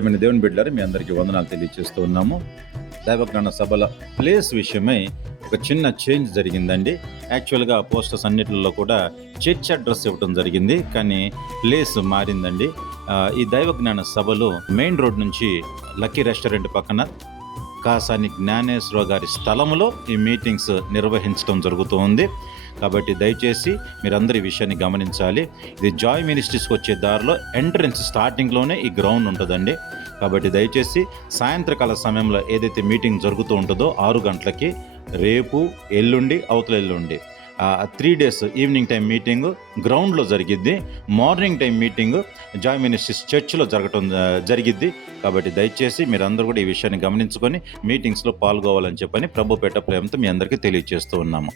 ప్రియమైన దేవుని బిడ్డలారా, మీ అందరికీ వందనాలు తెలియజేస్తూ ఉన్నాము. దైవజ్ఞాన సభల ప్లేస్ విషయమై ఒక చిన్న చేంజ్ జరిగిందండి. యాక్చువల్గా పోస్టర్స్ అన్నిటిలో కూడా చర్చ్ అడ్రస్ ఇవ్వడం జరిగింది, కానీ ప్లేస్ మారిందండి. ఈ దైవజ్ఞాన సభలు మెయిన్ రోడ్ నుంచి లక్కీ రెస్టారెంట్ పక్కన కాసాని జ్ఞానేశ్వర గారి స్థలంలో ఈ మీటింగ్స్ నిర్వహించడం జరుగుతూ ఉంది. కాబట్టి దయచేసి మీరందరూ ఈ విషయాన్ని గమనించాలి. ఇది జాయ్ మినిస్ట్రీస్కి వచ్చే దారిలో ఎంట్రన్స్ స్టార్టింగ్లోనే ఈ గ్రౌండ్ ఉంటుందండి. కాబట్టి దయచేసి సాయంత్రకాల సమయంలో ఏదైతే మీటింగ్ జరుగుతూ ఉంటుందో 6 గంటలకి రేపు, ఎల్లుండి, అవతల ఎల్లుండి 3 days ఈవినింగ్ టైం మీటింగ్ గ్రౌండ్లో జరిగిద్ది. Morning time meeting Joy ministries చర్చ్లో జరిగిద్ది. కాబట్టి దయచేసి మీరందరూ కూడా ఈ విషయాన్ని గమనించుకొని మీటింగ్స్లో పాల్గొవాలని చెప్పని ప్రభు పెట్ట ప్రేమతో మీ అందరికీ తెలియజేస్తూ ఉన్నాము.